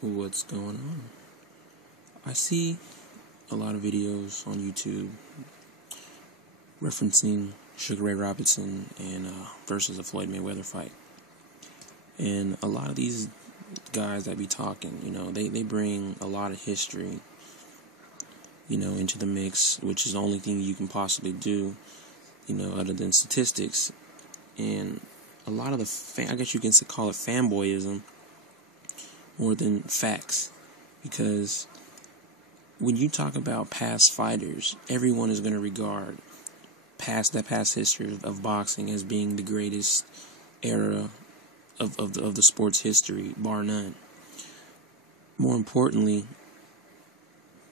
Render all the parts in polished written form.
What's going on? I see a lot of videos on YouTube referencing Sugar Ray Robinson and versus a Floyd Mayweather fight. And a lot of these guys that be talking, they bring a lot of history, into the mix, which is the only thing you can possibly do, other than statistics. And a lot of I guess you can call it fanboyism more than facts. Because when you talk about past fighters, everyone is going to regard past history of boxing as being the greatest era of the sport's history, bar none. More importantly,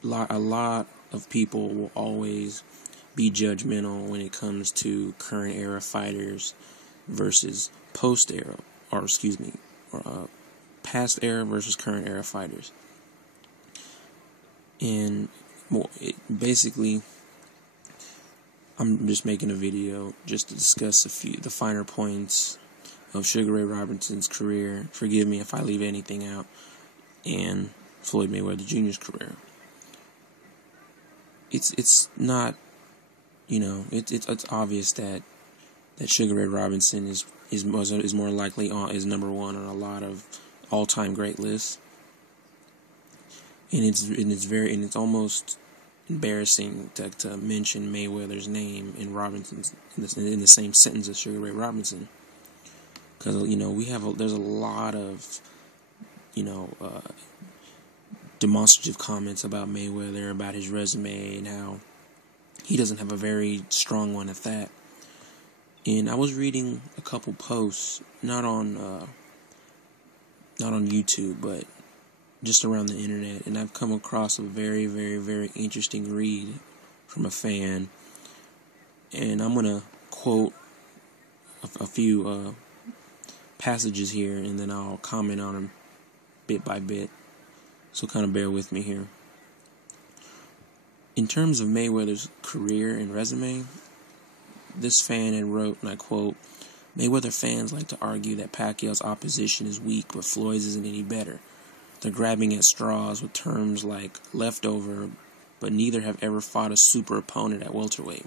a lot of people will always be judgmental when it comes to current era fighters versus past era versus current era fighters. And basically, I'm just making a video just to discuss the finer points of Sugar Ray Robinson's career. Forgive me if I leave anything out. And Floyd Mayweather Jr.'s career. It's not, it's obvious that Sugar Ray Robinson is more likely is number one on a lot of all-time great lists. And it's almost embarrassing to mention Mayweather's name in Robinson's in the same sentence as Sugar Ray Robinson, because there's a lot of demonstrative comments about Mayweather, about his resume, and how he doesn't have a very strong one at that. And I was reading a couple posts, not on YouTube, but just around the internet, and I've come across a very, very, very interesting read from a fan, and I'm gonna quote a few passages here, and then I'll comment on them bit by bit, so kind of bear with me here. In terms of Mayweather's career and resume, this fan had wrote, and I quote, "Mayweather fans like to argue that Pacquiao's opposition is weak, but Floyd's isn't any better. They're grabbing at straws with terms like leftover, but neither have ever fought a super opponent at welterweight.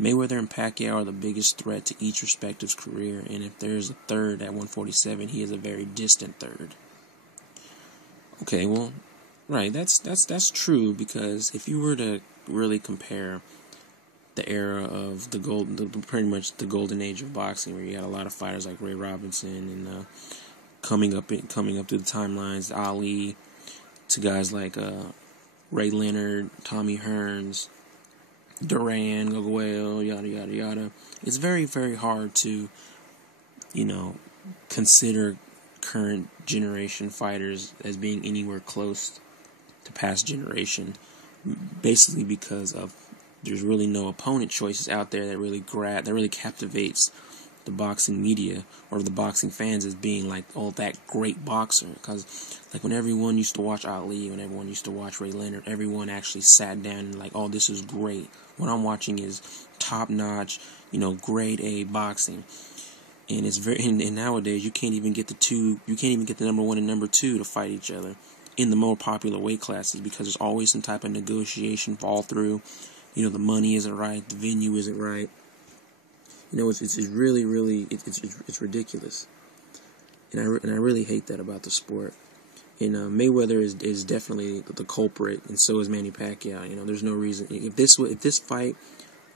Mayweather and Pacquiao are the biggest threat to each respective's career, and if there is a third at 147, he is a very distant third." Okay, well, right, that's true, because if you were to really compare the era of pretty much the golden age of boxing, where you had a lot of fighters like Ray Robinson and coming up through the timelines, Ali, to guys like Ray Leonard, Tommy Hearns, Deron, Goguel, yada yada yada. It's very, very hard to, consider current generation fighters as being anywhere close to past generation, basically because of there's really no opponent choices out there that really captivates the boxing media or the boxing fans as being like, oh, that great boxer. Because like when everyone used to watch Ali, when everyone used to watch Ray Leonard, everyone actually sat down and like, oh, this is great. What I'm watching is top notch, grade A boxing. And it's and nowadays you can't even get the number one and number two to fight each other in the more popular weight classes, because there's always some type of negotiation fall through. The money isn't right, the venue isn't right. It's really, really, it's ridiculous, and I really hate that about the sport. And Mayweather is definitely the culprit, and so is Manny Pacquiao. There's no reason if this fight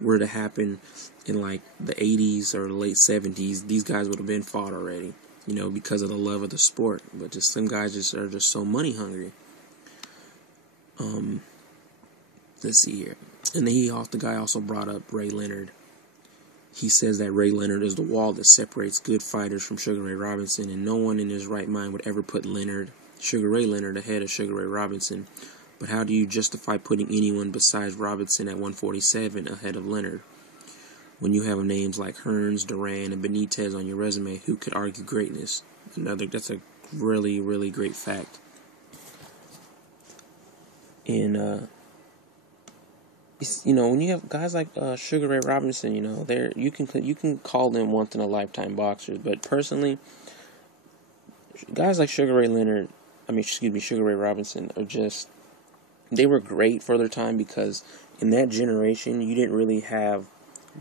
were to happen in like the 80s or the late 70s, these guys would have been fought already. Because of the love of the sport. But just some guys are just so money hungry. Let's see here, and then the guy also brought up Ray Leonard. He says that Ray Leonard is the wall that separates good fighters from Sugar Ray Robinson, and no one in his right mind would ever put Sugar Ray Leonard ahead of Sugar Ray Robinson. But how do you justify putting anyone besides Robinson at 147 ahead of Leonard, when you have names like Hearns, Duran, and Benitez on your resume who could argue greatness? That's a really, really great fact. And when you have guys like Sugar Ray Robinson, you can call them once in a lifetime boxers, but personally, guys like Sugar Ray Leonard, Sugar Ray Robinson are just, they were great for their time because in that generation you didn't really have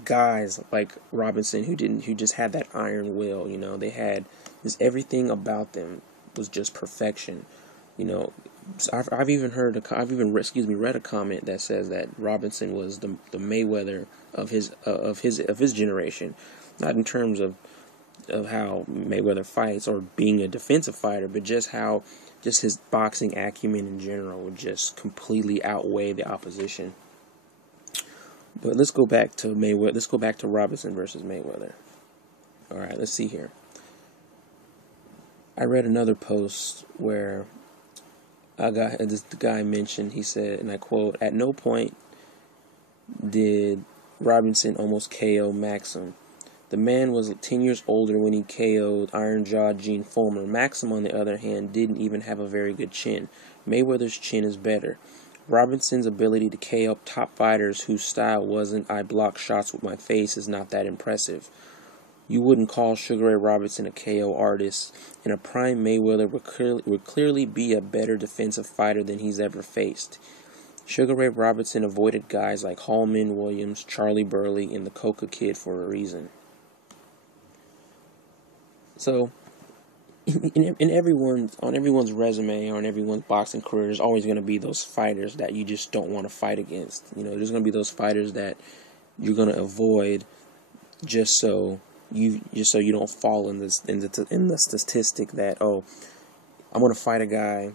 guys like Robinson who just had that iron will. They had this, everything about them was just perfection. I've even read a comment that says that Robinson was the Mayweather of his generation, not in terms of how Mayweather fights or being a defensive fighter, but just his boxing acumen in general would just completely outweigh the opposition. But let's go back to Mayweather. Let's go back to Robinson versus Mayweather. All right, let's see here. I read another post where the guy mentioned, he said, and I quote, "At no point did Robinson almost KO Maxim. The man was 10 years older when he KO'd Iron Jaw Gene Fulmer. Maxim, on the other hand, didn't even have a very good chin. Mayweather's chin is better. Robinson's ability to KO top fighters whose style wasn't 'I block shots with my face' is not that impressive. You wouldn't call Sugar Ray Robinson a KO artist, and a prime Mayweather would clearly be a better defensive fighter than he's ever faced. Sugar Ray Robinson avoided guys like Hallman, Williams, Charlie Burley, and the Coca Kid for a reason." So, in everyone's resume or in everyone's boxing career, there's always going to be those fighters that you just don't want to fight against. There's going to be those fighters that you're going to avoid just so you don't fall in the statistic that, oh, I'm going to fight a guy,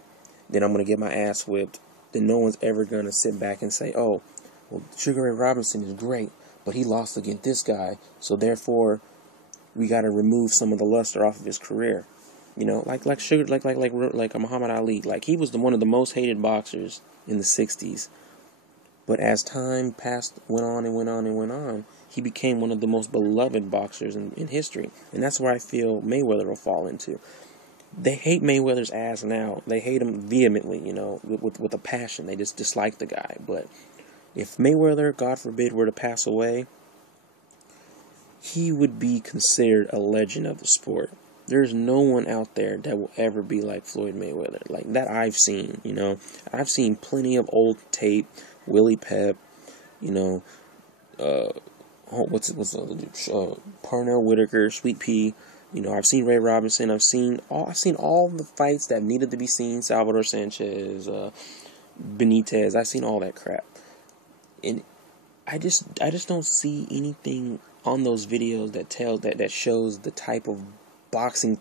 then I'm going to get my ass whipped. Then no one's ever going to sit back and say, oh, well, Sugar Ray Robinson is great, but he lost against this guy, so therefore we got to remove some of the luster off of his career. Like Muhammad Ali. Like, he was one of the most hated boxers in the 60s. But as time went on, he became one of the most beloved boxers in history. And that's where I feel Mayweather will fall into. They hate Mayweather's ass now. They hate him vehemently, with a passion. They just dislike the guy. But if Mayweather, God forbid, were to pass away, he would be considered a legend of the sport. There's no one out there that will ever be like Floyd Mayweather, like that I've seen. I've seen plenty of old tape, Willie Pep, Parnell Whitaker, Sweet Pea. I've seen Ray Robinson. I've seen all the fights that needed to be seen. Salvador Sanchez, Benitez. I've seen all that crap, and I just don't see anything on those videos that shows the type of boxing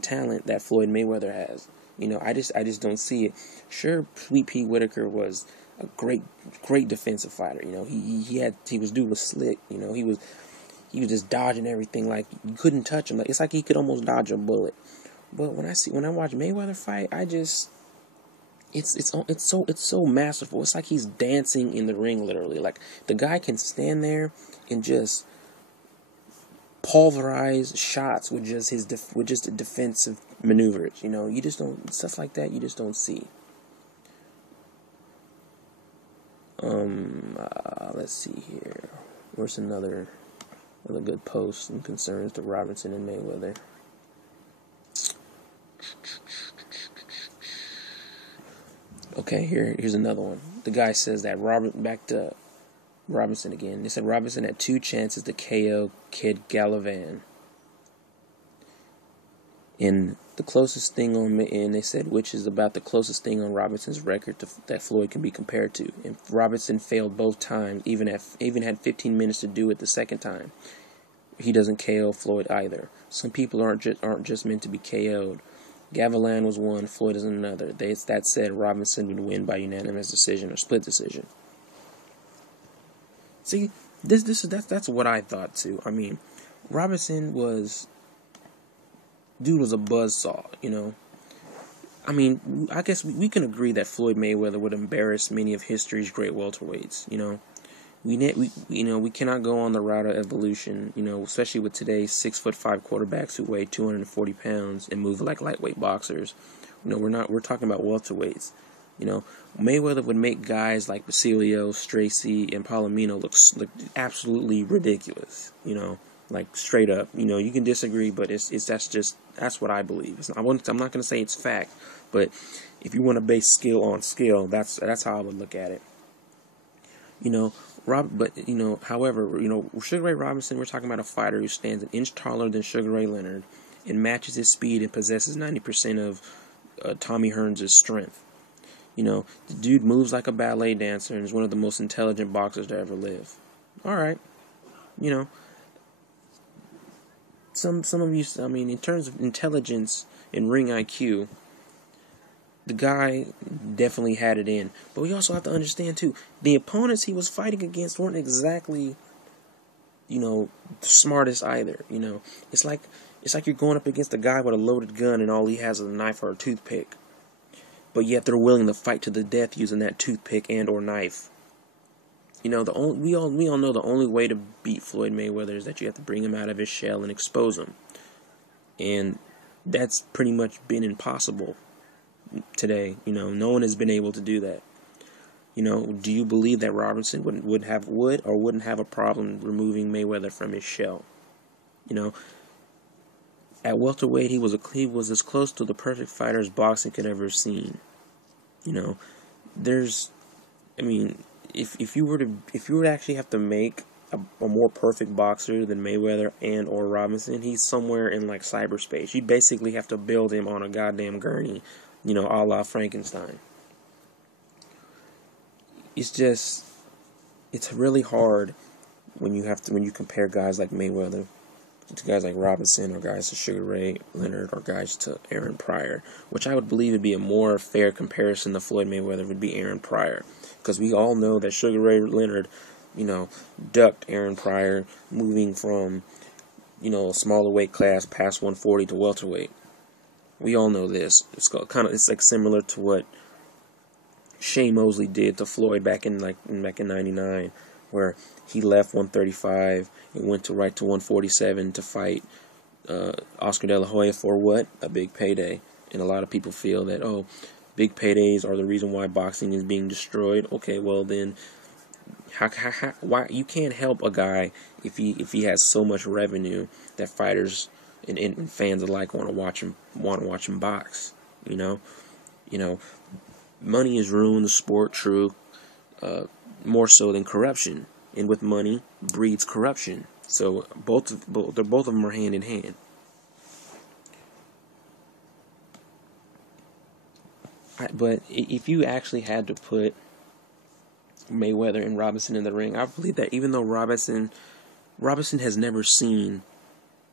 talent that Floyd Mayweather has. I just don't see it. Sure, Sweet Pea Whitaker was a great defensive fighter. He was slick. He was just dodging everything, like you couldn't touch him. Like, it's like he could almost dodge a bullet. But when I watch Mayweather fight, it's so masterful. It's like he's dancing in the ring, literally. Like, the guy can stand there and just pulverize shots with just defensive maneuvers. You just don't, stuff like that. You just don't see. Let's see here. Where's another good post in concerns to Robinson and Mayweather? Okay, here's another one. The guy says that back to Robinson again. They said Robinson had 2 chances to KO Kid Gallivan. And the closest thing and they said which is about the closest thing on Robinson's record that Floyd can be compared to. And Robinson failed both times, even had 15 minutes to do it the second time. He doesn't KO Floyd either. Some people aren't just meant to be KO'd. Gavilan was one, Floyd is another. That said, Robinson would win by unanimous decision or split decision. See, that's what I thought too. I mean, Robinson was a buzzsaw, I mean, I guess we can agree that Floyd Mayweather would embarrass many of history's great welterweights. We cannot go on the route of evolution, especially with today's 6'5" quarterbacks who weigh 240 pounds and move like lightweight boxers. We're talking about welterweights. Mayweather would make guys like Basilio, Stracy, and Palomino look absolutely ridiculous. Like straight up, you can disagree, but that's what I believe. I'm not going to say it's fact, but if you want to base skill on skill, that's how I would look at it. However, Sugar Ray Robinson, we're talking about a fighter who stands an inch taller than Sugar Ray Leonard and matches his speed and possesses 90% of Tommy Hearns' strength. The dude moves like a ballet dancer and is one of the most intelligent boxers to ever live. All right, some of you, in terms of intelligence and ring IQ, the guy definitely had it in. But we also have to understand, too, the opponents he was fighting against weren't exactly, the smartest either. It's like you're going up against a guy with a loaded gun and all he has is a knife or a toothpick. But yet they're willing to fight to the death using that toothpick and or knife. We all know the only way to beat Floyd Mayweather is that you have to bring him out of his shell and expose him. And that's pretty much been impossible today. No one has been able to do that. Do you believe that Robinson wouldn't have a problem removing Mayweather from his shell? At welterweight, he was as close to the perfect fighter as boxing could ever seen. If you were to actually have to make a more perfect boxer than Mayweather and or Robinson, he's somewhere in like cyberspace. You basically have to build him on a goddamn gurney, a la Frankenstein. It's really hard when you compare guys like Mayweather to guys like Robinson or guys to Sugar Ray Leonard or guys to Aaron Pryor, which I would believe would be a more fair comparison to Floyd Mayweather would be Aaron Pryor, because we all know that Sugar Ray Leonard, ducked Aaron Pryor moving from, a smaller weight class past 140 to welterweight. We all know this. It's like similar to what Shane Mosley did to Floyd back in 99, where he left 135 and went right to 147 to fight Oscar De La Hoya for what? A big payday. And a lot of people feel that, big paydays are the reason why boxing is being destroyed. Okay, well then, why you can't help a guy if he has so much revenue that fighters and fans alike want to watch him box. Money has ruined the sport. True. More so than corruption, and with money breeds corruption. So both of them are hand in hand. But if you actually had to put Mayweather and Robinson in the ring, I believe that even though Robinson has never seen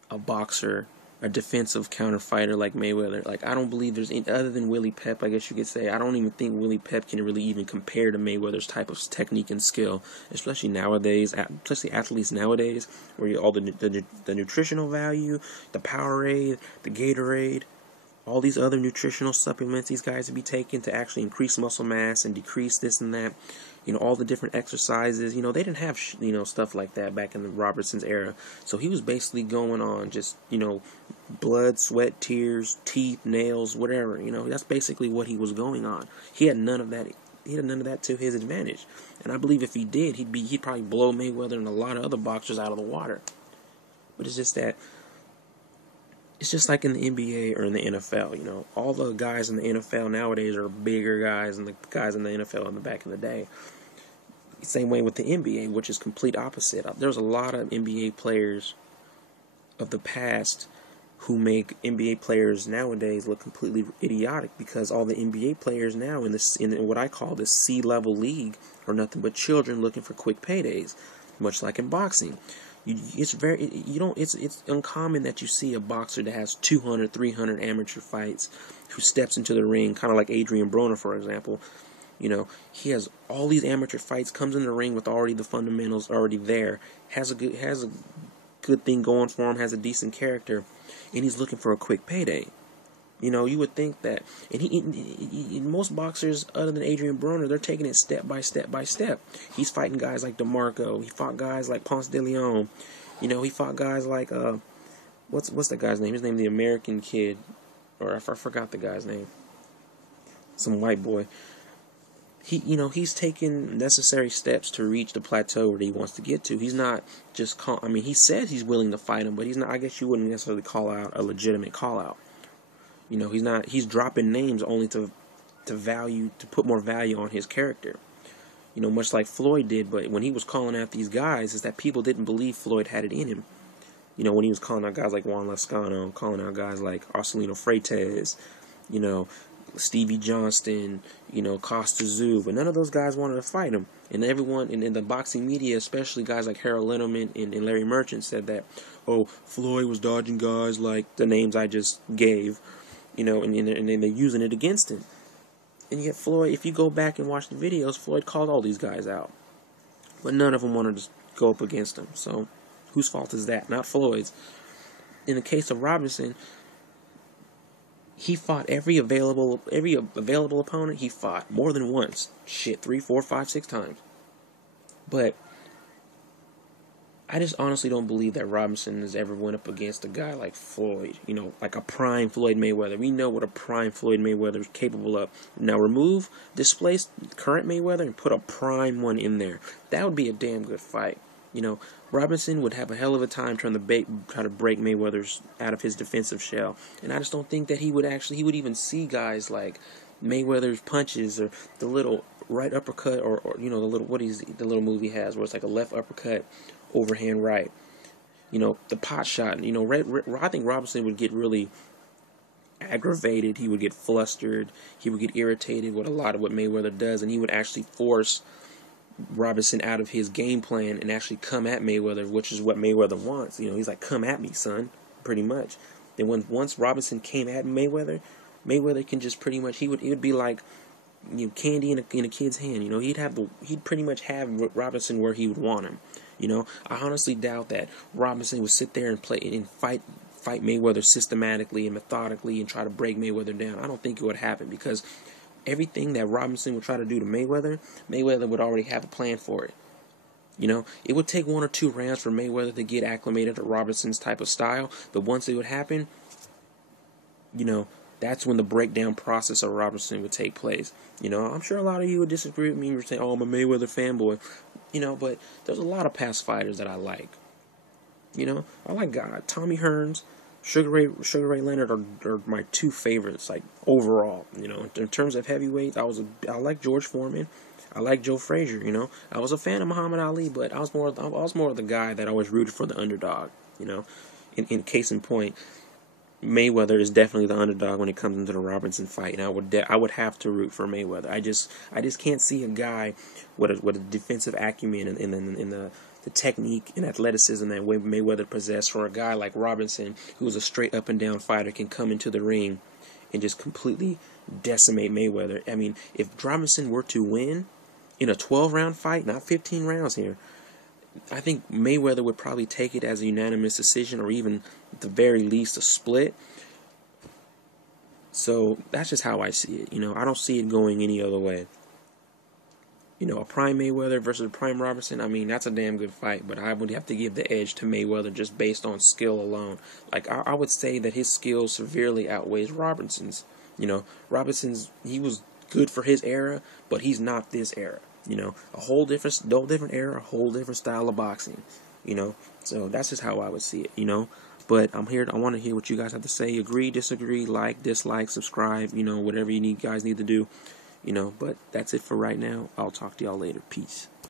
a boxer, a defensive counter fighter like Mayweather. Like, I don't believe there's any, other than Willie Pep, I guess you could say, I don't even think Willie Pep can really even compare to Mayweather's type of technique and skill, especially nowadays, especially athletes nowadays, where all the nutritional value, the Powerade, the Gatorade, all these other nutritional supplements these guys would be taking to actually increase muscle mass and decrease this and that. All the different exercises. They didn't have, stuff like that back in the Robertson's era. So he was basically going on just, blood, sweat, tears, teeth, nails, whatever. That's basically what he was going on. He had none of that. He had none of that to his advantage. And I believe if he did, he'd probably blow Mayweather and a lot of other boxers out of the water. But it's just that, it's just like in the NBA or in the NFL, all the guys in the NFL nowadays are bigger guys than the guys in the NFL in the back in the day. Same way with the NBA, which is complete opposite. There's a lot of NBA players of the past who make NBA players nowadays look completely idiotic, because all the NBA players now in what I call the C-level league are nothing but children looking for quick paydays, much like in boxing. It's uncommon that you see a boxer that has 200, 300 amateur fights who steps into the ring, kind of like Adrian Broner, for example. He has all these amateur fights, comes in the ring with already the fundamentals already there, has a good thing going for him, has a decent character, and he's looking for a quick payday. You would think that, and most boxers, other than Adrian Broner, they're taking it step by step by step. He's fighting guys like DeMarco. He fought guys like Ponce de Leon. He fought guys like what's the guy's name? His name, the American kid, or I forgot the guy's name. Some white boy. he's taken necessary steps to reach the plateau where he wants to get to. He's not just he said he's willing to fight him, but he's not. I guess you wouldn't necessarily call out a legitimate call out. He's not. He's dropping names only to put more value on his character. Much like Floyd did. But when he was calling out these guys, is that people didn't believe Floyd had it in him. When he was calling out guys like Juan Lascano, calling out guys like Arcelino Freitas, Stevie Johnston, Costa Zoo, but none of those guys wanted to fight him. And everyone in the boxing media, especially guys like Harold Linneman and Larry Merchant, said that, oh, Floyd was dodging guys like the names I just gave, and they're using it against him. And yet Floyd, if you go back and watch the videos, Floyd called all these guys out. But none of them wanted to go up against him. So whose fault is that? Not Floyd's. In the case of Robinson, he fought every available opponent. He fought more than once. 3, 4, 5, 6 times. But I just honestly don't believe that Robinson has ever went up against a guy like Floyd. Like a prime Floyd Mayweather. We know what a prime Floyd Mayweather is capable of. Now displace current Mayweather and put a prime one in there. That would be a damn good fight. Robinson would have a hell of a time trying to break Mayweather's out of his defensive shell. And I just don't think that he would even see guys like Mayweather's punches or the little right uppercut or the little move he has where it's like a left uppercut, overhand right. The pot shot. I think Robinson would get really aggravated. He would get flustered. He would get irritated with a lot of what Mayweather does, and he would actually force Robinson out of his game plan and actually come at Mayweather, which is what Mayweather wants. He's like, come at me, son, pretty much. Then once Robinson came at Mayweather can just pretty much, it would be like candy in a kid's hand. He'd pretty much have Robinson where he would want him. I honestly doubt that Robinson would sit there and play and fight Mayweather systematically and methodically and try to break Mayweather down. I don't think it would happen because everything that Robinson would try to do to Mayweather would already have a plan for it. It would take 1 or 2 rounds for Mayweather to get acclimated to Robinson's type of style, but once it would happen, that's when the breakdown process of Robinson would take place. I'm sure a lot of you would disagree with me and say, oh, I'm a Mayweather fanboy, but there's a lot of past fighters that I like. I like Tommy Hearns, Sugar Ray Leonard are my 2 favorites, like overall. In terms of heavyweights, I like George Foreman, I like Joe Frazier. I was a fan of Muhammad Ali, but I was more of the guy that always rooted for the underdog. In case in point, Mayweather is definitely the underdog when it comes into the Robinson fight, and I would have to root for Mayweather. I just can't see a guy with a defensive acumen in the technique and athleticism that Mayweather possessed for a guy like Robinson, who's a straight up and down fighter, can come into the ring and just completely decimate Mayweather. I mean, if Robinson were to win in a 12-round fight, not 15 rounds here, I think Mayweather would probably take it as a unanimous decision or even at the very least a split. So that's just how I see it. I don't see it going any other way. A prime Mayweather versus a prime Robinson, that's a damn good fight, but I would have to give the edge to Mayweather just based on skill alone. Like, I would say that his skill severely outweighs Robinson's. Robinson's, he was good for his era, but he's not this era. A whole different era, a whole different style of boxing. So that's just how I would see it. But I want to hear what you guys have to say. Agree, disagree, like, dislike, subscribe, whatever you guys need to do. But that's it for right now. I'll talk to y'all later. Peace.